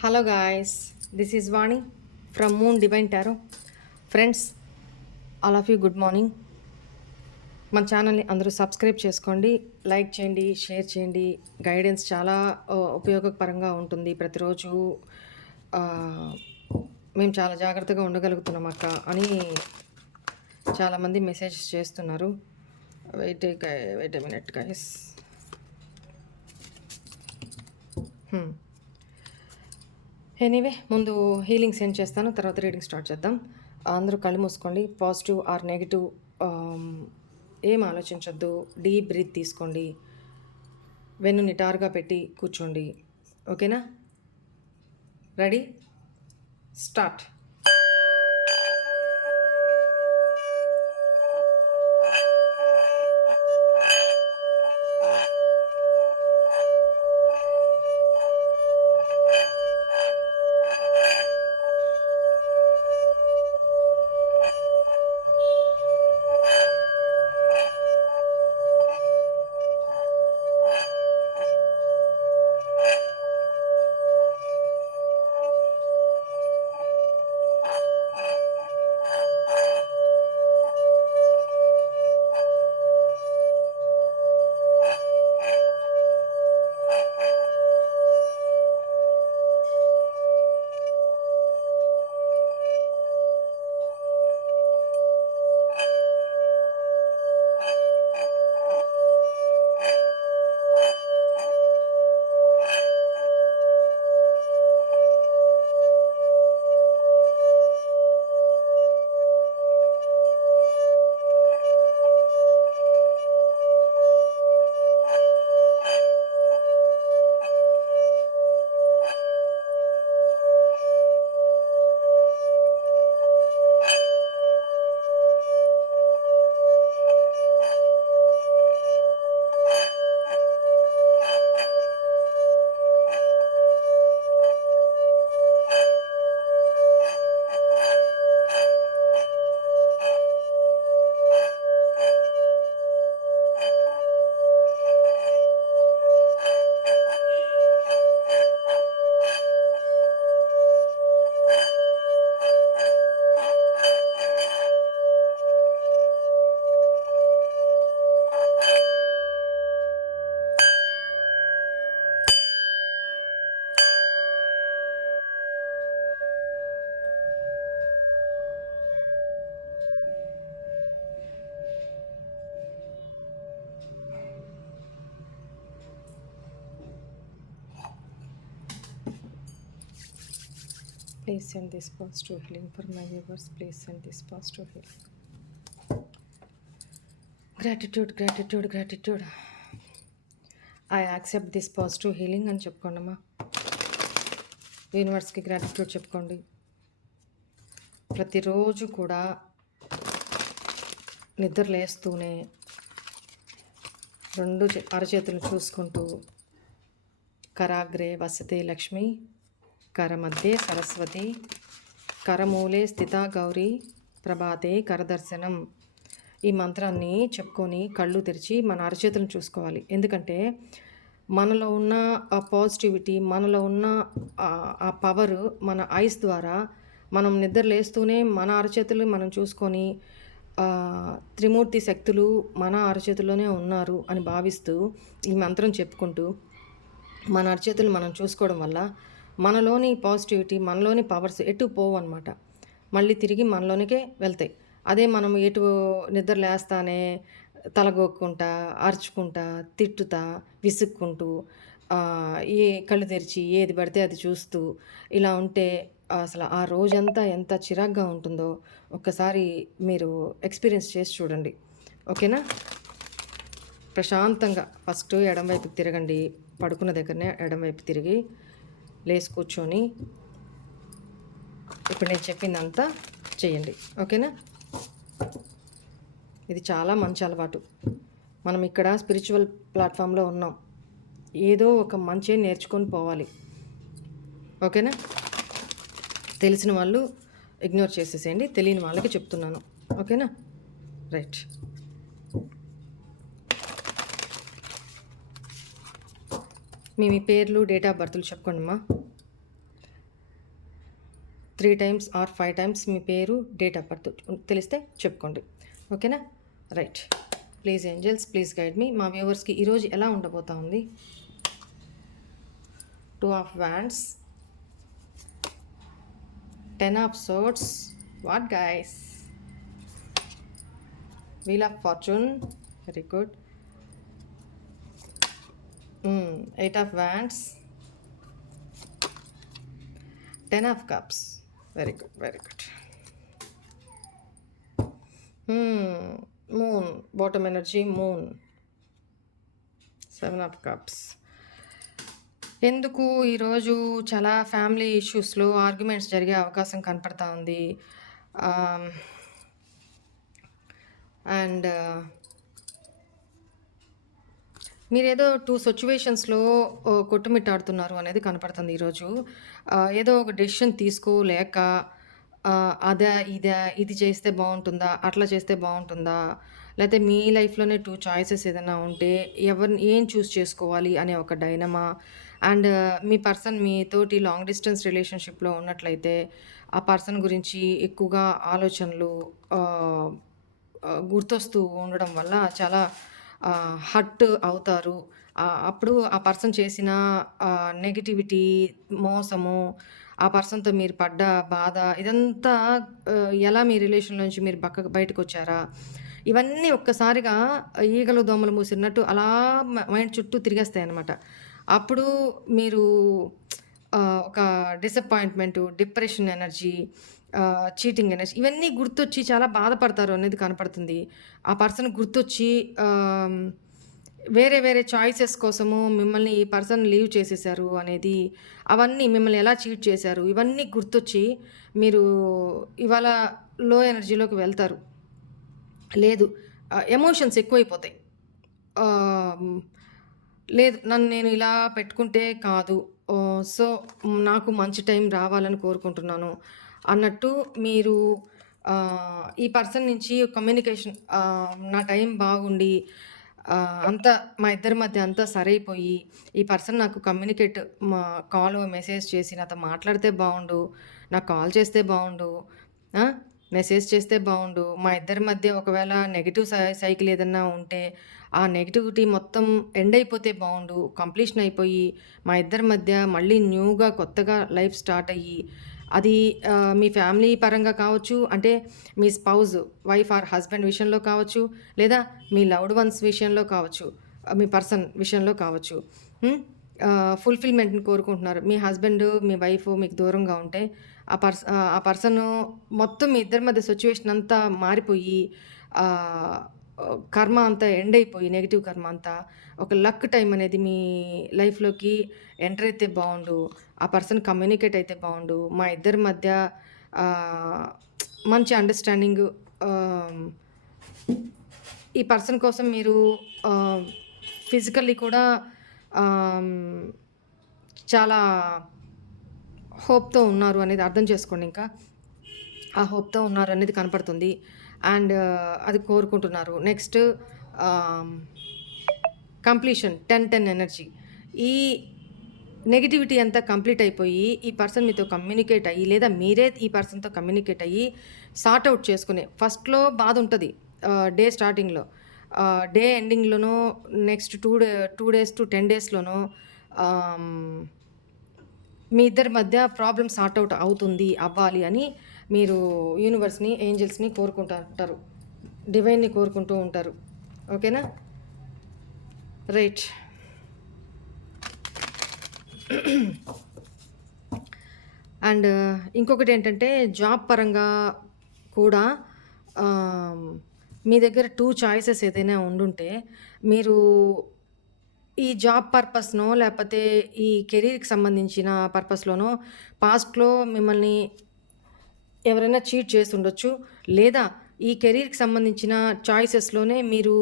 Hello guys, this is Vani from moon divine tarot. Friends, all of you good morning. మన ఛానల్ని అందరూ subscribe చేసుకోండి, like చేయండి, share చేయండి. గైడెన్స్ చాలా ఉపయోగకరంగా ఉంటుంది. ప్రతిరోజు ఆ, మేము చాలా జాగ్రత్తగా ఉండగలుగుతున్నాం అక్క అని చాలామంది మెసేజ్ చేస్తున్నారు. Wait wait minute guys. Anyway, ముందు హీలింగ్ సెండ్ చేస్తాను, తర్వాత రీడింగ్ స్టార్ట్ చేద్దాం. అందరూ కళ్ళు మూసుకోండి. పాజిటివ్ ఆర్ నెగిటివ్ ఏం ఆలోచించొద్దు. డీప్ బ్రీత్ తీసుకోండి. వెన్ను నిటారుగా పెట్టి కూర్చోండి. ఓకేనా? Ready? Start. Please send this positive healing for my viewers. Please send this positive healing. Gratitude, gratitude, gratitude. I accept this positive healing అని చెప్పుకోండమ్మా. యూనివర్స్కి గ్రాటిట్యూడ్ చెప్పుకోండి. ప్రతిరోజు కూడా నిద్ర లేస్తూనే రెండు అరచేతులు చూసుకుంటూ కరాగ్రే వసతే లక్ష్మి, కరమధ్యే సరస్వతి, కరమూలే స్థిత గౌరీ, ప్రభాతే కరదర్శనం. ఈ మంత్రాన్ని చెప్పుకొని కళ్ళు తెరిచి మన అరచేతులను చూసుకోవాలి. ఎందుకంటే మనలో ఉన్న ఆ పాజిటివిటీ, మనలో ఉన్న ఆ పవర్ మన ఐస్ ద్వారా మనం నిద్ర లేస్తూనే మన అరచేతులు మనం చూసుకొని త్రిమూర్తి శక్తులు మన అరచేతుల్లోనే ఉన్నారు అని భావిస్తూ ఈ మంత్రం చెప్పుకుంటూ మన అరచేతులు మనం చూసుకోవడం వల్ల మనలోని పాజిటివిటీ, మనలోని పవర్స్ ఎటు పోవు అనమాట. మళ్ళీ తిరిగి మనలోనికే వెళ్తాయి. అదే మనం ఎటు నిద్ర లేస్తానే తలగొక్కుంటా, అరుచుకుంటా, తిట్టుతా, విసుక్కుంటూ ఏ కళ్ళు తెరిచి ఏది పడితే అది చూస్తూ ఇలా ఉంటే అసలు ఆ రోజంతా ఎంత చిరాగ్గా ఉంటుందో ఒక్కసారి మీరు ఎక్స్పీరియన్స్ చేసి చూడండి. ఓకేనా? ప్రశాంతంగా ఫస్ట్ ఎడంవైపుకి తిరగండి. పడుకున్న దగ్గరనే ఎడంవైపు తిరిగి లేచి కూర్చొని ఇప్పుడు నేను చెప్పిందంతా చేయండి. ఓకేనా? ఇది చాలా మంచి అలవాటు. మనం ఇక్కడ స్పిరిచువల్ ప్లాట్ఫామ్లో ఉన్నాం. ఏదో ఒక మంచి నేర్చుకొని పోవాలి. ఓకేనా? తెలిసిన వాళ్ళు ఇగ్నోర్ చేసేసేయండి, తెలియని వాళ్ళకి చెప్తున్నాను. ఓకేనా? రైట్. మీ పేర్లు, డేట్ ఆఫ్ బర్త్లు చెప్పుకోండి అమ్మా. 3 టైమ్స్ ఆర్ 5 టైమ్స్ మీ పేరు, డేట్ ఆఫ్ బర్త్ తెలిస్తే చెప్పుకోండి. ఓకేనా? Right. Please angels, please guide me. మా వ్యూవర్స్కి ఈరోజు ఎలా ఉండబోతా ఉంది? 2 of wands, 10 of swords. What guys? Wheel of fortune. Very good. 8 of wands, 10 of cups. Very good, very good. Moon, bottom energy, moon, 7 of cups. ఎందుకు ఈరోజు చాలా family ఇష్యూస్లో arguments జరిగే అవకాశం కనపడతా ఉంది. అండ్ మీరేదో 2 సిచ్యువేషన్స్లో కొట్టుమిట్టాడుతున్నారు అనేది కనపడుతుంది ఈరోజు. ఏదో ఒక డెసిషన్ తీసుకోలేక అదా ఇదా, ఇది చేస్తే బాగుంటుందా, అట్లా చేస్తే బాగుంటుందా, లేకపోతే మీ లైఫ్లోనే 2 చాయిసెస్ ఏదైనా ఉంటే ఎవరిని ఏం చూస్ చేసుకోవాలి అనే ఒక డైనమా. అండ్ మీ పర్సన్ మీతోటి లాంగ్ డిస్టెన్స్ రిలేషన్షిప్లో ఉన్నట్లయితే ఆ పర్సన్ గురించి ఎక్కువగా ఆలోచనలు గుర్తొస్తూ ఉండడం వల్ల చాలా హర్ట్ అవుతారు. అప్పుడు ఆ పర్సన్ చేసిన నెగటివిటీ, మోసము, ఆ పర్సన్‌తో మీరు పడ్డ బాధ ఇదంతా ఎలా మీ రిలేషన్ నుంచి మీరు బయటకొచ్చారా? ఇవన్నీ ఒక్కసారిగా ఈగలు దోమలు మూసినట్టు అలా మైండ్ చుట్టూ తిరిగేస్తాయన్నమాట. అప్పుడు మీరు ఒక disappointment, depression energy, cheating energy ఇవన్నీ గుర్తొచ్చి చాలా బాధపడతారు అనేది కనపడుతుంది. ఆ పర్సన్ గుర్తొచ్చి వేరే వేరే చాయిసెస్ కోసము మిమ్మల్ని ఈ పర్సన్ లీవ్ చేసేసారు అనేది, అవన్నీ మిమ్మల్ని ఎలా చీట్ చేశారు ఇవన్నీ గుర్తొచ్చి మీరు ఇవాళ లో ఎనర్జీలోకి వెళ్తారు. లేదు, ఎమోషన్స్ ఎక్కువైపోతాయి. లేదు, నన్ను నేను ఇలా పెట్టుకుంటే కాదు, సో నాకు మంచి టైం రావాలని కోరుకుంటున్నాను అన్నట్టు మీరు ఈ పర్సన్ నుంచి కమ్యూనికేషన్, నా టైం బాగుండి అంతా మా ఇద్దరి మధ్య అంతా సరైపోయి ఈ పర్సన్ నాకు కమ్యూనికేట్ కాల్ మెసేజ్ చేసి నాతో మాట్లాడితే బాగుండు, నాకు కాల్ చేస్తే బాగుండు, మెసేజ్ చేస్తే బాగుండు, మా ఇద్దరి మధ్య ఒకవేళ నెగిటివ్ సైకిల్ ఏదన్నా ఉంటే ఆ నెగిటివిటీ మొత్తం ఎండ్ అయిపోతే బాగుండు, కంప్లీషన్ అయిపోయి మా ఇద్దరి మధ్య మళ్ళీ న్యూగా కొత్తగా లైఫ్ స్టార్ట్ అయ్యి అది మీ ఫ్యామిలీ పరంగా కావచ్చు, అంటే మీ స్పౌజ్, వైఫ్ ఆర్ హస్బెండ్ విషయంలో కావచ్చు, లేదా మీ లవ్డ్ వన్స్ విషయంలో కావచ్చు, మీ పర్సన్ విషయంలో కావచ్చు. ఫుల్ఫిల్మెంట్ని కోరుకుంటున్నారు. మీ హస్బెండ్, మీ వైఫ్ మీకు దూరంగా ఉంటే ఆ పర్సన్ మొత్తం మీ ఇద్దరి మధ్య సిచ్యువేషన్ అంతా మారిపోయి కర్మ అంతా ఎండ్ అయిపోయి నెగిటివ్ కర్మ అంతా ఒక లక్ టైం అనేది మీ లైఫ్లోకి ఎంటర్ అయితే బాగుండు, ఆ పర్సన్ కమ్యూనికేట్ అయితే బాగుండు, మా ఇద్దరి మధ్య మంచి అండర్స్టాండింగ్, ఈ పర్సన్ కోసం మీరు ఫిజికల్లీ కూడా చాలా హోప్తో ఉన్నారు అనేది అర్థం చేసుకోండి. ఇంకా ఆ హోప్తో ఉన్నారు అనేది కనపడుతుంది. అండ్ అది కోరుకుంటున్నారు. Next completion, 10-10 energy. ఈ నెగిటివిటీ అంతా కంప్లీట్ అయిపోయి ఈ పర్సన్ మీతో కమ్యూనికేట్ అయ్యి, లేదా మీరే ఈ పర్సన్తో కమ్యూనికేట్ అయ్యి సార్ట్ అవుట్ చేసుకునే. ఫస్ట్లో బాధ ఉంటుంది డే స్టార్టింగ్లో, డే ఎండింగ్లోనో, నెక్స్ట్ 2 days to 10 daysలోనో మీ ఇద్దరి మధ్య ప్రాబ్లమ్ సార్ట్ అవుట్ అవుతుంది, అవ్వాలి అని మీరు యూనివర్స్ని, ఏంజల్స్ని కోరుకుంటూ ఉంటారు, డివైన్ని కోరుకుంటూ ఉంటారు. ఓకేనా? రైట్. అండ్ ఇంకొకటి ఏంటంటే జాబ్ పరంగా కూడా మీ దగ్గర 2 చాయిసెస్ ఏదైనా ఉండుంటే మీరు ఈ జాబ్ పర్పస్‌నో లేకపోతే ఈ కెరీర్‌కి సంబంధించిన పర్పస్‌లోనో పాస్ట్‌లో మిమ్మల్ని ఎవరైనా చీట్ చేసి ఉండొచ్చు, లేదా ఈ కెరీర్‌కి సంబంధించిన చాయిసెస్‌లోనే మీరు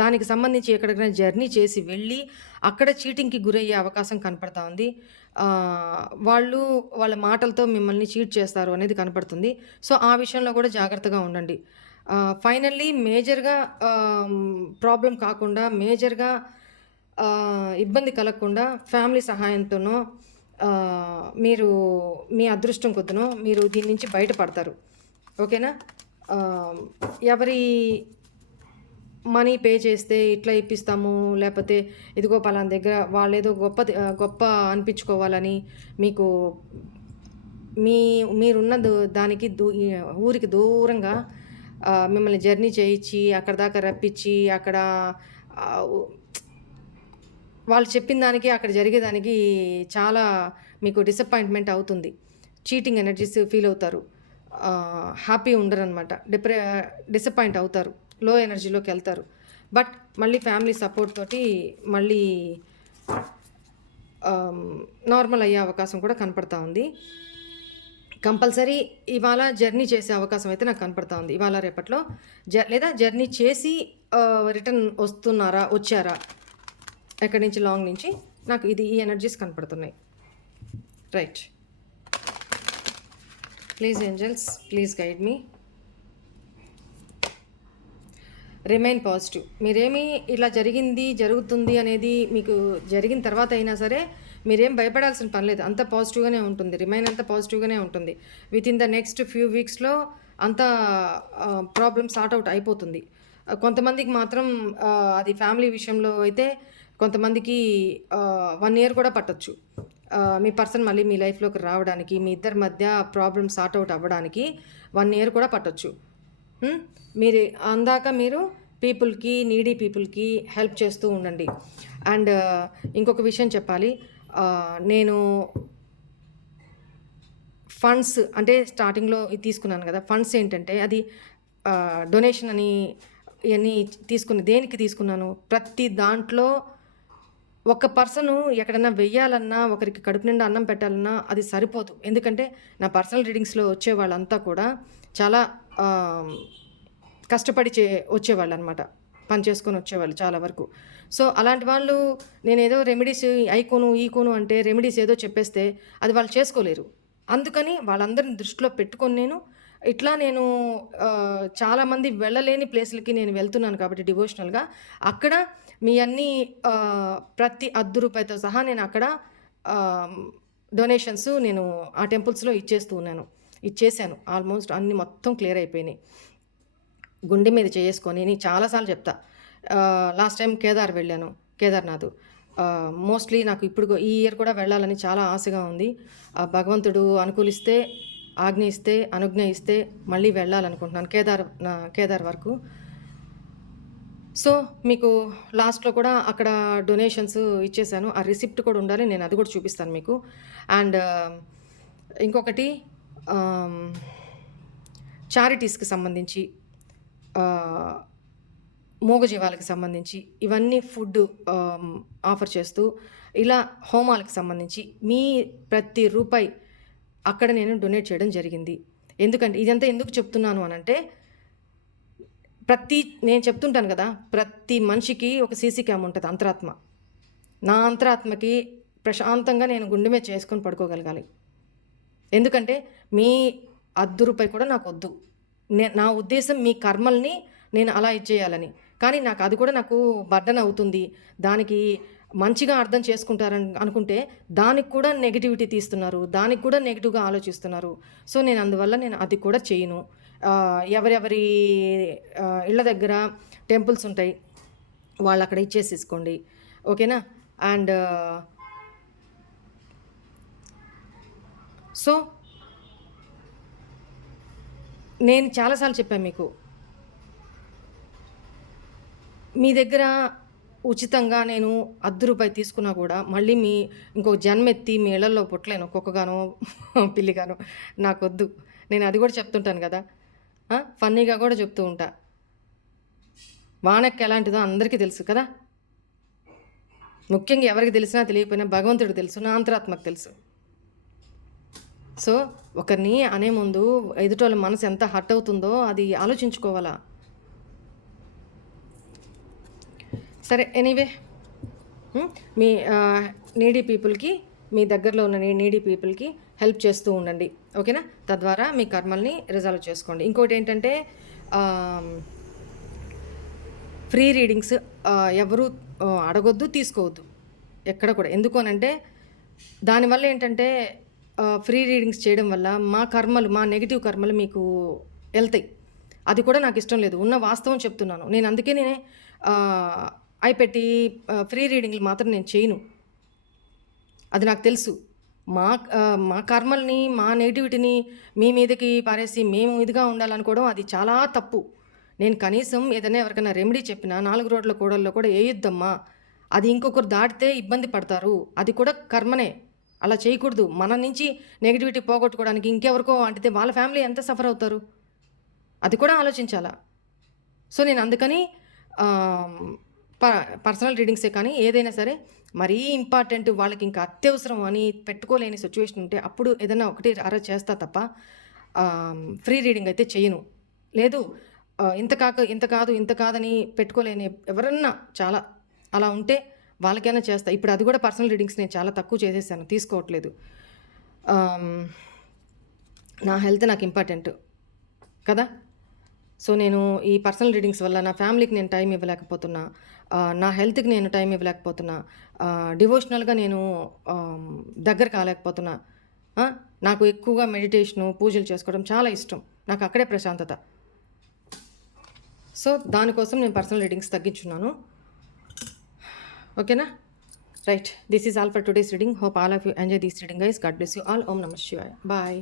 దానికి సంబంధించి ఎక్కడికైనా జర్నీ చేసి వెళ్ళి అక్కడ చీటింగ్‌కి గురయ్యే అవకాశం కనపడతా ఉంది. వాళ్ళు వాళ్ళ మాటలతో మిమ్మల్ని చీట్ చేస్తారు అనేది కనపడుతుంది. సో ఆ విషయంలో కూడా జాగ్రత్తగా ఉండండి. ఫైనల్లీ మేజర్‌గా ప్రాబ్లమ్ కాకుండా, మేజర్‌గా ఇబ్బంది కలగకుండా ఫ్యామిలీ సహాయంతోనో మీరు మీ అదృష్టం కొద్దునో మీరు దీని నుంచి బయటపడతారు. ఓకేనా? ఎవరి మనీ పే చేస్తే ఇట్లా ఇప్పిస్తాము, లేకపోతే ఇదిగో పలానా దగ్గర వాళ్ళేదో గొప్ప అనిపించుకోవాలని మీకు మీరున్న దానికి ఊరికి దూరంగా మిమ్మల్ని జర్నీ చేయించి అక్కడ దాకా రప్పించి అక్కడ వాళ్ళు చెప్పిన దానికి అక్కడ జరిగేదానికి చాలా మీకు డిసప్పాయింట్మెంట్ అవుతుంది. చీటింగ్ ఎనర్జీస్ ఫీల్ అవుతారు. హ్యాపీ ఉండరనమాట. డిసప్పాయింట్ అవుతారు. లో ఎనర్జీలోకి వెళ్తారు. బట్ మళ్ళీ ఫ్యామిలీ సపోర్ట్ తోటి మళ్ళీ నార్మల్ అయ్యే అవకాశం కూడా కనపడతా ఉంది. కంపల్సరీ ఇవాళ జర్నీ చేసే అవకాశం అయితే నాకు కనపడతా ఉంది. ఇవాళ రేపట్లో లేదా జర్నీ చేసి రిటర్న్ వచ్చారా ఎక్కడి నుంచి, లాంగ్ నుంచి, నాకు ఈ ఎనర్జీస్ కనపడుతున్నాయి. Right. Please angels, please guide me. Remain positive. మీరేమీ ఇలా జరుగుతుంది అనేది మీకు జరిగిన తర్వాత అయినా సరే మీరేం భయపడాల్సిన పని లేదు. అంత పాజిటివ్గానే ఉంటుంది. రిమైన్ అంత పాజిటివ్గానే ఉంటుంది. Within the next few వీక్స్లో అంత ప్రాబ్లమ్ సార్ట్ అవుట్ అయిపోతుంది. కొంతమందికి మాత్రం అది ఫ్యామిలీ విషయంలో అయితే కొంతమందికి 1 year కూడా పట్టొచ్చు. మీ పర్సన్ మళ్ళీ మీ లైఫ్లోకి రావడానికి, మీ ఇద్దరి మధ్య ప్రాబ్లమ్ సార్ట్ అవుట్ అవ్వడానికి 1 year కూడా పట్టొచ్చు. మీరు అందాక మీరు పీపుల్కి, నీడీ పీపుల్కి హెల్ప్ చేస్తూ ఉండండి. అండ్ ఇంకొక విషయం చెప్పాలి. నేను ఫండ్స్ అంటే స్టార్టింగ్లో ఇది తీసుకున్నాను కదా, ఫండ్స్ ఏంటంటే అది డొనేషన్ అని ఇవన్నీ దేనికి తీసుకున్నాను, ప్రతి దాంట్లో ఒక పర్సను ఎక్కడన్నా వెయ్యాలన్నా, ఒకరికి కడుపు నిండా అన్నం పెట్టాలన్నా అది సరిపోదు. ఎందుకంటే నా పర్సనల్ రీడింగ్స్లో వచ్చే వాళ్ళంతా కూడా చాలా కష్టపడి వచ్చేవాళ్ళు అనమాట. పని చేసుకొని వచ్చేవాళ్ళు చాలా వరకు. సో అలాంటి వాళ్ళు నేనేదో రెమెడీస్ ఈ కోను అంటే రెమెడీస్ ఏదో చెప్పేస్తే అది వాళ్ళు చేసుకోలేరు. అందుకని వాళ్ళందరిని దృష్టిలో పెట్టుకొని నేను చాలామంది వెళ్ళలేని ప్లేస్లకి నేను వెళ్తున్నాను కాబట్టి డివోషనల్గా అక్కడ మీ అన్ని ప్రతి ₹10 సహా నేను అక్కడ డొనేషన్స్ నేను ఆ టెంపుల్స్లో ఇచ్చేసాను. ఆల్మోస్ట్ అన్ని మొత్తం క్లియర్ అయిపోయినాయి. గుండె మీద చేసుకొని నేను చాలాసార్లు చెప్తా. Last time Kedarnath. మోస్ట్లీ నాకు ఇప్పుడు ఈ ఇయర్ కూడా వెళ్ళాలని చాలా ఆశగా ఉంది. భగవంతుడు అనుకూలిస్తే, అనుజ్ఞ ఇస్తే మళ్ళీ వెళ్ళాలనుకుంటున్నాను కేదార్ వరకు. సో మీకు లాస్ట్లో కూడా అక్కడ డొనేషన్స్ ఇచ్చేసాను. ఆ రిసిప్ట్ కూడా ఉండాలి, నేను అది కూడా చూపిస్తాను మీకు. అండ్ ఇంకొకటి చారిటీస్కి సంబంధించి, మూగజీవాలకు సంబంధించి ఇవన్నీ ఫుడ్ ఆఫర్ చేస్తూ, ఇలా హోమాలకు సంబంధించి మీ ప్రతి రూపాయి అక్కడ నేను డొనేట్ చేయడం జరిగింది. ఎందుకంటే ఇదంతా ఎందుకు చెప్తున్నాను అనంటే, నేను చెప్తుంటాను కదా, ప్రతి మనిషికి ఒక సీసీ క్యామ్ ఉంటుంది. అంతరాత్మ, నా అంతరాత్మకి ప్రశాంతంగా నేను గుండె మీద చేసుకొని పడుకోగలగాలి. ఎందుకంటే మీ ₹10 కూడా నాకు వద్దు. నా ఉద్దేశం మీ కర్మల్ని నేను అలా ఇచ్చేయాలని. కానీ అది కూడా నాకు బర్డన్ అవుతుంది. దానికి మంచిగా అర్థం చేసుకుంటారని అనుకుంటే దానికి కూడా నెగిటివిటీ తీస్తున్నారు, దానికి కూడా నెగిటివ్గా ఆలోచిస్తున్నారు. సో నేను అందువల్ల అది కూడా చేయను. ఎవరెవరి ఇళ్ళ దగ్గర టెంపుల్స్ ఉంటాయి, వాళ్ళు అక్కడ ఇచ్చేసేసుకోండి. ఓకేనా? అండ్ సో నేను చాలాసార్లు చెప్పాను మీకు, మీ దగ్గర ఉచితంగా నేను ₹10 తీసుకున్నా కూడా మళ్ళీ ఇంకొక జన్మెత్తి మీ ఇళ్లలో పుట్టలేను, కుక్కగానో పిల్లిగానో. నాకొద్దు. నేను అది కూడా చెప్తుంటాను కదా, ఫన్నీగా కూడా చెప్తూ ఉంటా. వానక్క ఎలాంటిదో అందరికీ తెలుసు కదా. ముఖ్యంగా ఎవరికి తెలిసినా తెలియకపోయినా భగవంతుడికి తెలుసు, నా అంతరాత్మకు తెలుసు. సో ఒకరిని అనే ముందు ఎదుటోళ్ళ మనసు ఎంత హర్ట్ అవుతుందో అది ఆలోచించుకోవాలా. సరే, ఎనీవే, మీ నీడీ పీపుల్కి, మీ దగ్గరలో ఉన్న నీడీ పీపుల్కి హెల్ప్ చేస్తూ ఉండండి. ఓకేనా? తద్వారా మీ కర్మల్ని రిజాల్వ్ చేసుకోండి. ఇంకోటి ఏంటంటే, ఫ్రీ రీడింగ్స్ ఎవరు అడగొద్దు, తీసుకోవద్దు ఎక్కడ కూడా. ఎందుకు అనంటే దానివల్ల ఏంటంటే ఫ్రీ రీడింగ్స్ చేయడం వల్ల మా కర్మలు, మా నెగెటివ్ కర్మలు మీకు ఎళ్తాయి. అది కూడా నాకిష్టం లేదు. ఉన్న వాస్తవం చెప్తున్నాను. నేను అందుకే అయి పెట్టి ఫ్రీ రీడింగ్‌లు మాత్రం నేను చేయను. అది నాకు తెలుసు. మా కర్మల్ని, మా నెగటివిటీని మీ మీదకి పారేసి మేము ఇదిగా ఉండాలనుకోవడం అది చాలా తప్పు. నేను కనీసం ఏదైనా ఎవరికైనా రెమెడీ చెప్పినా 4 రోడ్ల కూడల్లో కూడా ఏయొద్దమ్మా. అది ఇంకొకరు దాటితే ఇబ్బంది పడతారు. అది కూడా కర్మనే. అలా చేయకూడదు. మన నుంచి నెగటివిటీ పోగొట్టుకోవడానికి ఇంకెవరికో అంటితే వాళ్ళ ఫ్యామిలీ ఎంత సఫర్ అవుతారు? అది కూడా ఆలోచించాలా. సో, నేను అందుకని ఆహ్, ప పర్సనల్ రీడింగ్సే కానీ ఏదైనా సరే మరీ ఇంపార్టెంట్ వాళ్ళకి ఇంకా అత్యవసరం అని పెట్టుకోలేని సిచ్యువేషన్ ఉంటే అప్పుడు ఏదైనా ఒకటి అర చేస్తా తప్ప ఫ్రీ రీడింగ్ అయితే చెయ్యను. లేదు ఇంత కాదని పెట్టుకోలేని ఎవరన్నా చాలా అలా ఉంటే వాళ్ళకైనా చేస్తా. ఇప్పుడు అది కూడా పర్సనల్ రీడింగ్స్ నేను చాలా తక్కువ చేసేసాను. తీసుకోవట్లేదు. ఆహ్, నా హెల్త్ నాకు ఇంపార్టెంట్ కదా! సో, నేను ఈ పర్సనల్ రీడింగ్స్ వల్ల నా ఫ్యామిలీకి నేను టైం ఇవ్వలేకపోతున్నా. నా హెల్త్‌కి నేను టైం ఇవ్వలేకపోతున్నా. డివోషనల్‌గా నేను ఆహ్, దగ్గర కాలేకపోతున్నా. ఆ! నాకు ఎక్కువగా మెడిటేషను, పూజలు చేసుకోవడం చాలా ఇష్టం. నాకు అక్కడే ప్రశాంతత. సో, దానికోసం నేను పర్సనల్ రీడింగ్స్ తగ్గించున్నాను. ఓకేనా? రైట్. This is all for today's reading. Hope all of you enjoy this reading guys. God bless you all. ఓం నమః శివాయ. బాయ్.